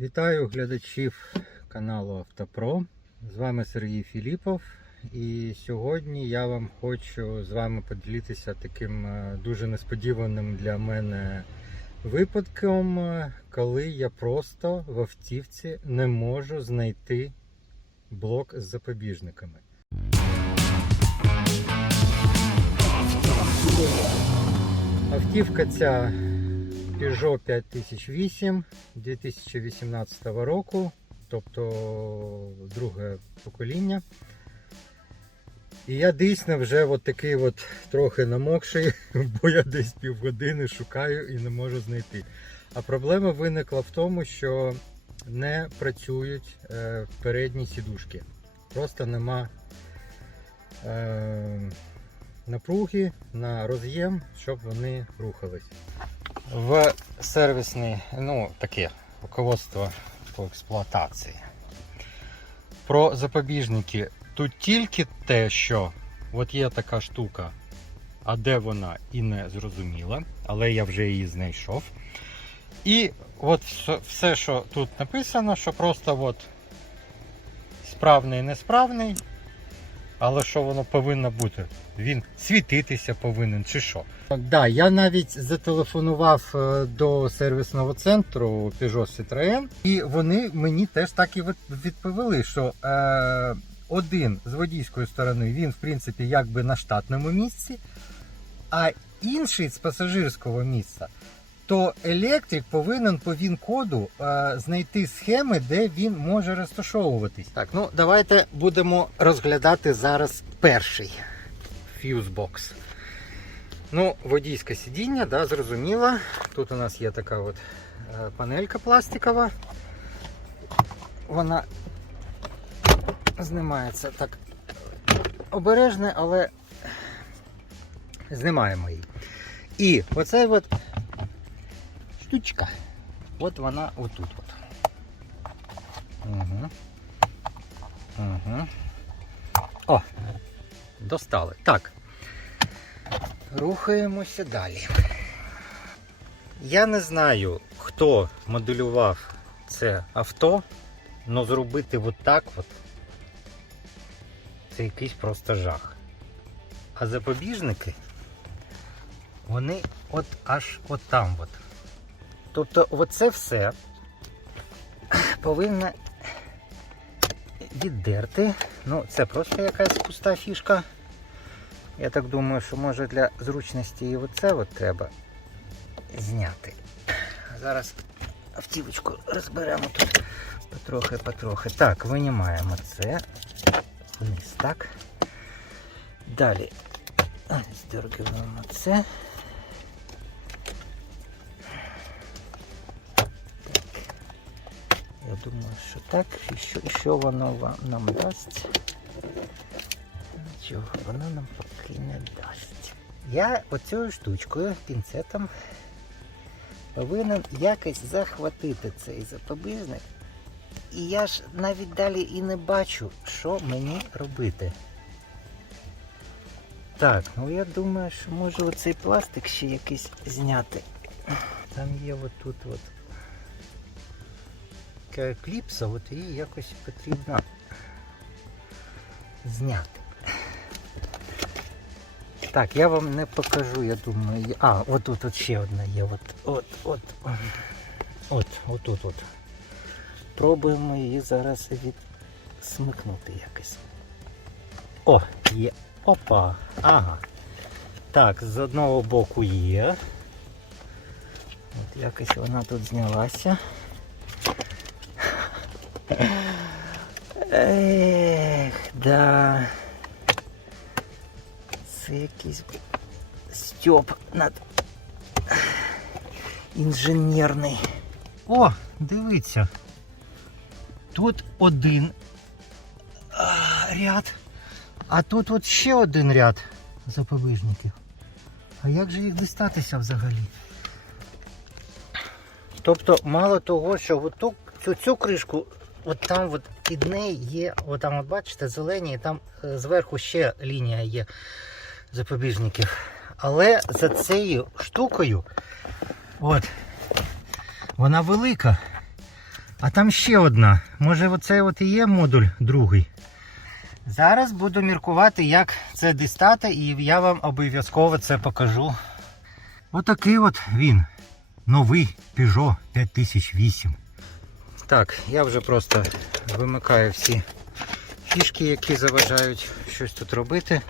Вітаю глядачів каналу Автопро. З вами Сергій Філіпов. І сьогодні я вам хочу з вами поділитися таким е, дуже несподіваним для мене випадком, е, коли я просто в автівці не можу знайти блок з запобіжниками. Автівка ця Peugeot 5008 2018 року, тобто друге покоління. І я дійсно вже от такий от трохи намокший, бо я десь півгодини шукаю і не можу знайти. А проблема виникла в тому, що не працюють е, передні сідушки. Просто нема е, напруги на роз'єм, щоб вони рухались. В сервісне, ну таке руководство по експлуатації. Про запобіжники. Тут тільки те, що от є така штука, а де вона і не зрозуміла, але я вже її знайшов. І от все, що тут написано, що просто от справний, несправний, але що воно повинно бути? Він світитися повинен чи що? Так, да, я навіть зателефонував е, до сервісного центру Peugeot Citroën, і вони мені теж так і відповіли, що е, один з водійської сторони він, в принципі, якби на штатному місці, а інший з пасажирського місця. То електрик повинен по він-коду е, знайти схеми, де він може розташовуватись. Так, ну давайте будемо розглядати зараз перший фьюзбокс. Ну, водійське сидіння, да, зрозуміло. Тут у нас є така от е, панелька пластикова. Вона знімається так обережне, але знімаємо її. І оцей от штучка. От вона отут. От. Угу. Угу. О, достали. Так. Рухаємося далі. Я не знаю, хто моделював це авто, але зробити от так от це якийсь просто жах. А запобіжники, вони от аж от там. От. Тобто оце все повинно віддерти. Ну, це просто якась пуста фішка. Я так думаю, що може для зручності і оце от треба зняти. Зараз автівочку розберемо тут потрохи-потрохи. Так, винімаємо це. Вниз, так. Далі здергуємо це. Думаю, що так. І що, що воно нам дасть? Нічого воно нам поки не дасть. Я оцею штучкою, пінцетом, повинен якось захватити цей запобіжник. І я ж навіть далі і не бачу, що мені робити. Так, ну я думаю, що може оцей пластик ще якийсь зняти. Там є отут от така кліпса, от її якось потрібно зняти. Так, я вам не покажу, я думаю. А, от тут от ще одна є. От, от, от. От, от тут от. Пробуємо її зараз відсмикнути якось. О, є. Опа. Ага. Так, з одного боку є. От якось вона тут знялася. Ех, да. Це якийсь стьоп над інженерний. О, дивіться. Тут один ряд, а тут от ще один ряд запобіжників. А як же їх дістатися взагалі? Тобто, мало того, що от ту, цю, цю кришку, от там от під нею є, от от бачите, зелені, і там е, зверху ще лінія є запобіжників. Але за цією штукою, от, вона велика. А там ще одна. Може оце от і є модуль другий. Зараз буду міркувати, як це дістати, і я вам обов'язково це покажу. Отакий от він. Новий Peugeot 5008. Так, я вже просто вимикаю всі фішки, які заважають щось тут робити.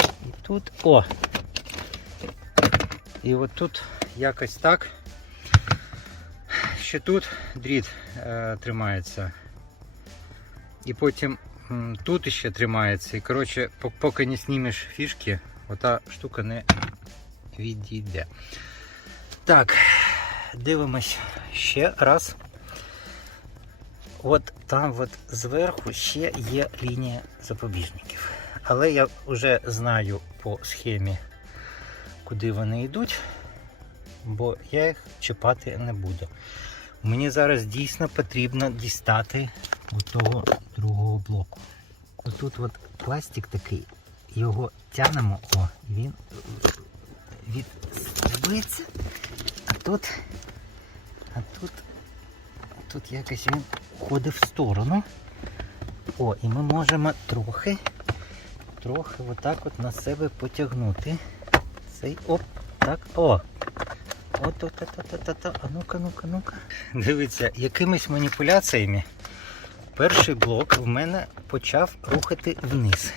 І тут. О! І от тут якось так. Ще тут дріт е, тримається. І потім тут ще тримається. І коротше, поки не знімеш фішки, ота штука не відійде. Так, дивимось ще раз. От там от зверху ще є лінія запобіжників. Але я вже знаю по схемі, куди вони йдуть, бо я їх чіпати не буду. Мені зараз дійсно потрібно дістати от того другого блоку. Отут от пластик такий, його тянемо, о, він відстебується, а тут, а тут, тут якось він ходить в сторону. О, і ми можемо трохи, трохи отак от на себе потягнути. Цей оп, так, о! От, от, от, от, от. А ну-ка, ну-ка, ну-ка. Дивіться, якимись маніпуляціями перший блок в мене почав рухати вниз.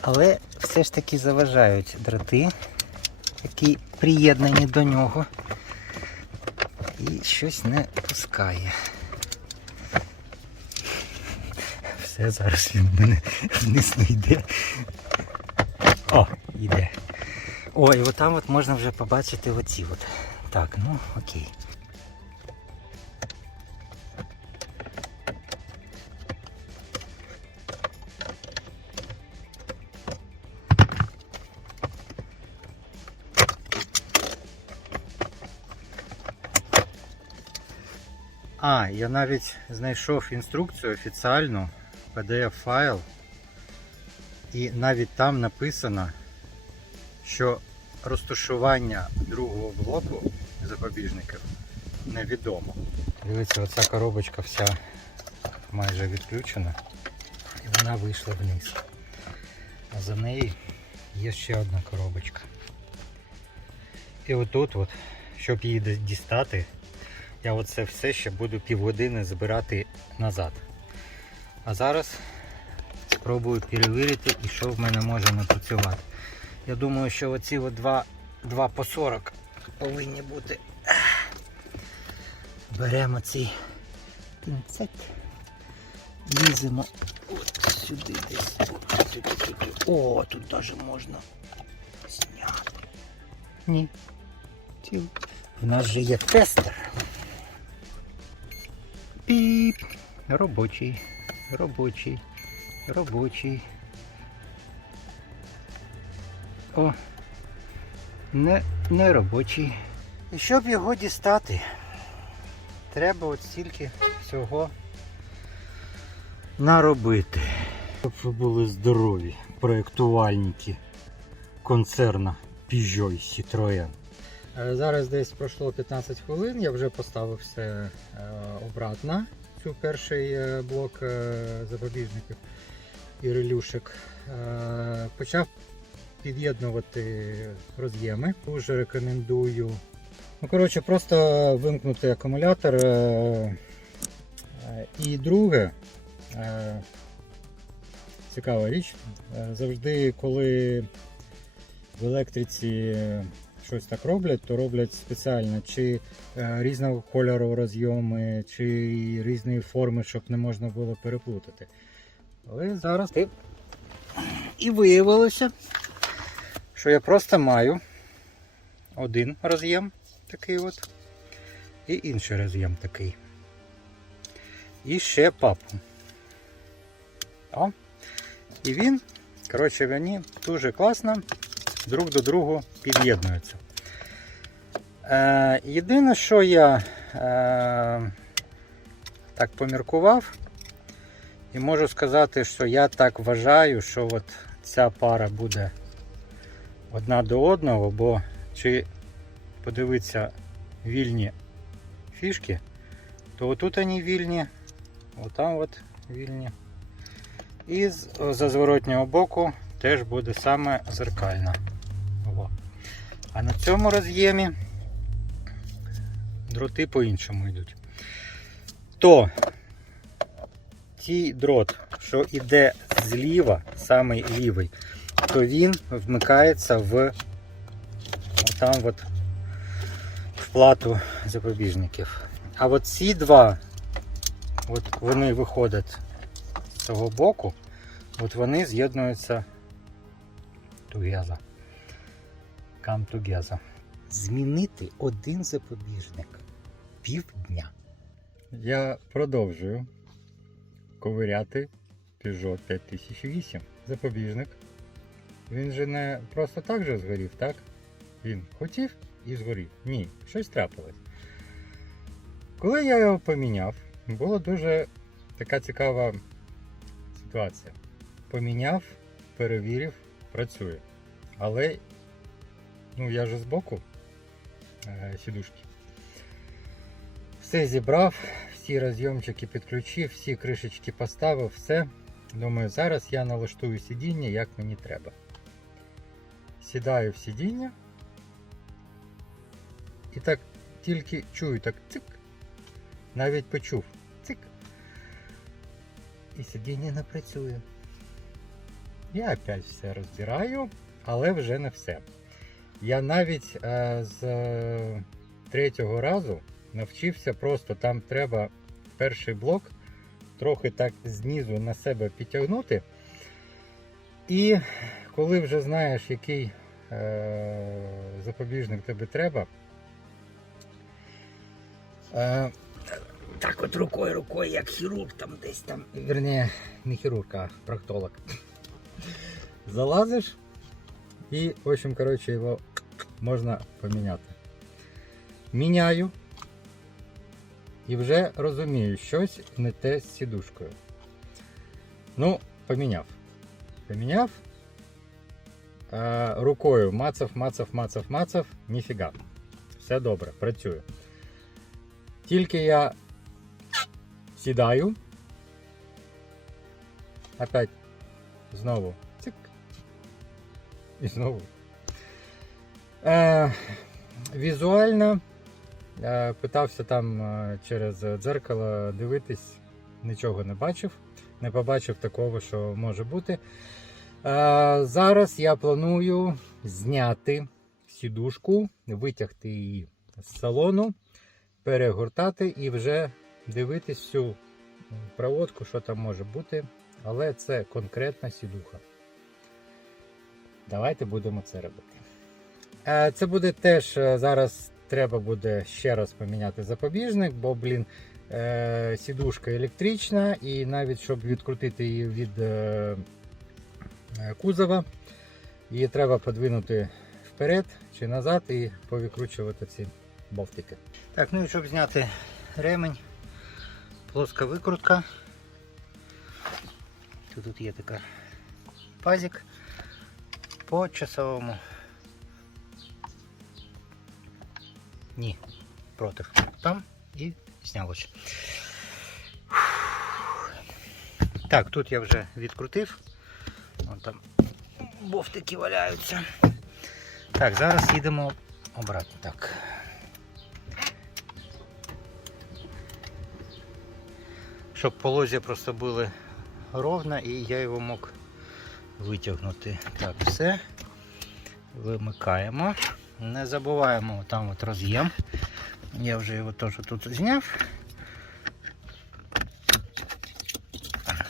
Але все ж таки заважають дроти, які приєднані до нього. І щось не пускає. Все, зараз він мене вниз не йде. О, йде. Ой, отам от можна вже побачити оці от. Так, ну окей. А, я навіть знайшов інструкцію офіціальну, PDF файл. І навіть там написано, що розташування другого блоку запобіжників невідомо. Дивіться, оця коробочка вся майже відключена і вона вийшла вниз. А за нею є ще одна коробочка. І отут, от, щоб її дістати, я оце все ще буду півгодини збирати назад. А зараз спробую перевірити і що в мене може не працювати. Я думаю, що оці от 2, 2 по 40 повинні бути. Беремо цей пінцет, ліземо от сюди десь. О, тут навіть можна зняти. Ні. В нас же є тестер. Піп. Робочий, робочий, робочий. О, не, не робочий. І щоб його дістати, треба от стільки всього наробити. Щоб ви були здорові, проєктувальники концерна Peugeot і Citroën. Е, Зараз десь пройшло 15 хвилин, я вже поставив все е, обратно. Цю перший е, блок запобіжників і релюшек. Почав під'єднувати роз'єми. Дуже рекомендую. Ну, коротше, просто вимкнути акумулятор. І друге, цікава річ, завжди, коли в електриці щось так роблять, то роблять спеціально чи е, різного кольору розйоми, чи різної форми, щоб не можна було переплутати. Але зараз і, і виявилося, що я просто маю один роз'єм такий от, і інший роз'єм такий. І ще папку. О. І він, коротше, вони дуже класно друг до другу під'єднуються. Е, єдине, що я е, так поміркував, і можу сказати, що я так вважаю, що от ця пара буде одна до одного, бо чи подивитися вільні фішки, то отут вони вільні, отам от вільні. І за зворотнього боку теж буде саме зеркальна. А на цьому роз'ємі дроти по-іншому йдуть. То цей дрот, що йде зліва, самий лівий, то він вмикається в там от в плату запобіжників. А от ці два, от вони виходять з цього боку, от вони з'єднуються together. Come together. Змінити один запобіжник півдня. Я продовжую ковиряти Peugeot 5008. Запобіжник. Він же не просто так же згорів, так? Він хотів і згорів. Ні, щось трапилось. Коли я його поміняв, була дуже така цікава ситуація. Поміняв, перевірив, працює. Але ну, я же збоку е, сідушки. Все зібрав, всі розйомчики підключив, всі кришечки поставив, все. Думаю, зараз я налаштую сидіння, як мені треба. Сідаю в сидіння. І так тільки чую так цик. Навіть почув цик. І сидіння не працює. Я опять все розбираю, але вже не все. Я навіть е, з е, третього разу навчився просто там треба перший блок трохи так знизу на себе підтягнути. І коли вже знаєш, який е, запобіжник тобі треба, е, так от рукою, рукою, як хірург там десь там, верні, не хірург, а проктолог. Залазиш і, в общем, коротше, його можна поміняти. Міняю. І вже розумію, щось не те з сідушкою. Ну, поміняв. Поміняв. Е, рукою мацав, мацав, мацав, мацав, ніфіга. Все добре, працює. Тільки я сідаю. Опять знову цик. І знову. Е, візуально е, питався там е, через дзеркало дивитись, нічого не бачив. Не побачив такого, що може бути. Е, зараз я планую зняти сідушку, витягти її з салону, перегортати і вже дивитись всю проводку, що там може бути. Але це конкретна сідуха. Давайте будемо це робити. Е, Це буде теж е, зараз треба буде ще раз поміняти запобіжник, бо, блін, е, сідушка електрична, і навіть щоб відкрутити її від кузова, її треба подвинути вперед чи назад і повикручувати ці бовтики. Так, ну і щоб зняти ремень, плоска викрутка. Тут є така пазик по часовому. Ні, против. Там і знялося. Так, тут я вже відкрутив. Вон там бовтики валяються. Так, зараз їдемо обратно. Так. Щоб полозья просто були ровно і я його мог витягнути. Так, все. Вимикаємо. Не забуваємо там от роз'єм. Я вже його теж тут зняв.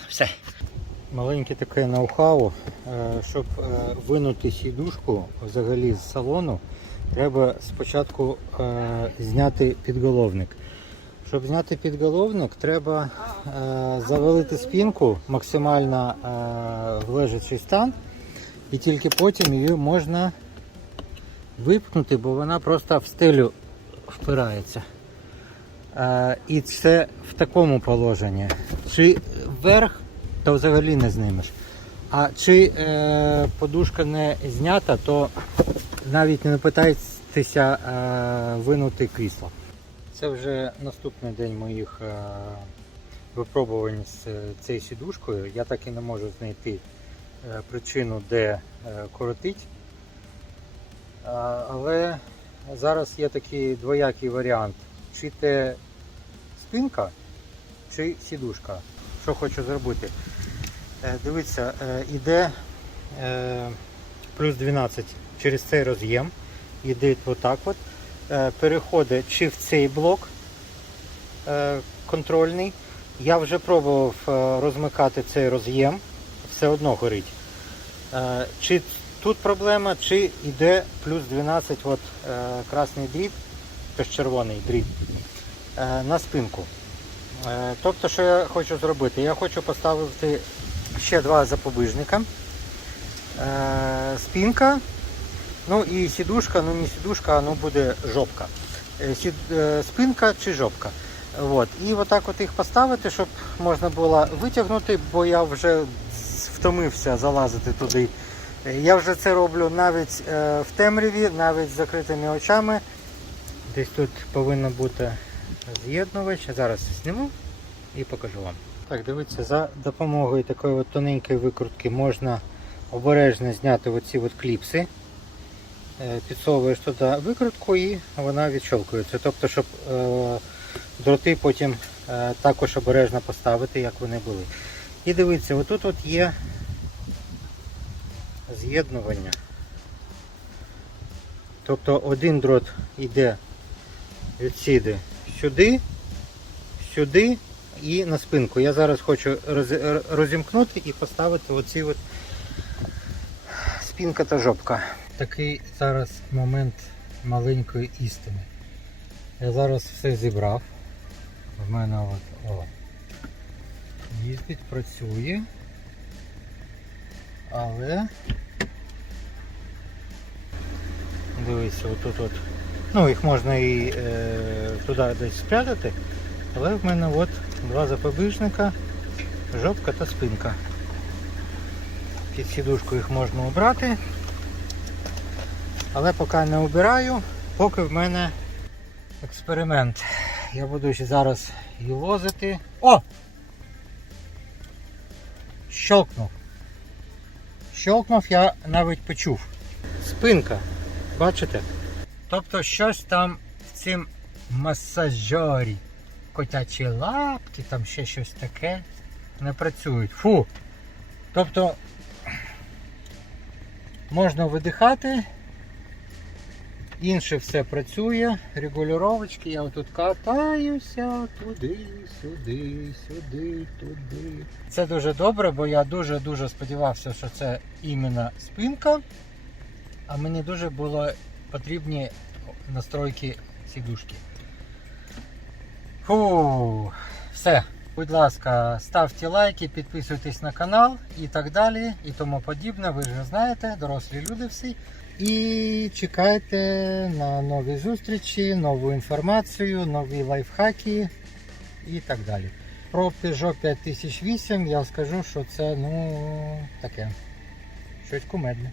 Все. Маленьке таке ноу-хау. Е, Щоб е, винути сідушку взагалі з салону, треба спочатку е, зняти підголовник. Щоб зняти підголовник, треба е, завалити спинку максимально е, в лежачий стан, і тільки потім її можна випнути, бо вона просто в стелю впирається. Е, і це в такому положенні. Чи вверх, то взагалі не знимеш. А чи е, подушка не знята, то навіть не питайтеся е, винути крісло. Це вже наступний день моїх е, випробувань з е, цією сідушкою. Я так і не можу знайти е, причину, де коротить. Але зараз є такий двоякий варіант. Чи те спинка, чи сідушка. Що хочу зробити? Дивіться, іде плюс 12 через цей роз'єм. Іде отак от. Е, Переходить чи в цей блок е, контрольний. Я вже пробував е, розмикати цей роз'єм, все одно горить. Чи тут проблема, чи йде плюс 12 от, красний дріб, тобто червоний дріб на спинку. Тобто, що я хочу зробити? Я хочу поставити ще два запобіжника. Спинка, ну і сідушка, ну не сідушка, ну буде жопка. Е, сід- е, Спинка чи жопка. От. І отак от їх поставити, щоб можна було витягнути, бо я вже втомився залазити туди. Е, Я вже це роблю навіть в темряві, навіть з закритими очами. Десь тут повинно бути з'єднувач. Зараз зніму і покажу вам. Так, дивіться, за допомогою такої от тоненької викрутки можна обережно зняти оці от кліпси. Е, Підсовуєш туди викрутку і вона відщолкується. Тобто, щоб е, дроти потім е, також обережно поставити, як вони були. І дивіться, отут от є з'єднування. Тобто один дрот йде відсіди сюди, сюди і на спинку. Я зараз хочу розімкнути і поставити оці от спинка та жопка. Такий зараз момент маленької істини. Я зараз все зібрав. В мене от, о, їздить, працює. Але дивіться, отут от. Ну, їх можна і е, туди десь спрятати, але в мене от два запобіжника, жопка та спинка. Під сідушку їх можна обрати. Але поки не обираю, поки в мене експеримент. Я буду ще зараз її лозити. О! Щелкнув. Щелкнув, я навіть почув. Спинка. Бачите? Тобто щось там в цім масажорі. Котячі лапки, там ще щось таке не працюють. Фу. Тобто можна видихати. Інше все працює, регулювачки, я отут катаюся туди, сюди, сюди, туди. Це дуже добре, бо я дуже-дуже сподівався, що це іменно спинка. А мені дуже було потрібні настройки сідушки. Фу, все. Будь ласка, ставте лайки, підписуйтесь на канал і так далі, і тому подібне. Ви вже знаєте, дорослі люди всі. І чекайте на нові зустрічі, нову інформацію, нові лайфхаки і так далі. Про Peugeot 5008 я скажу, що це ну таке. Щось кумедне.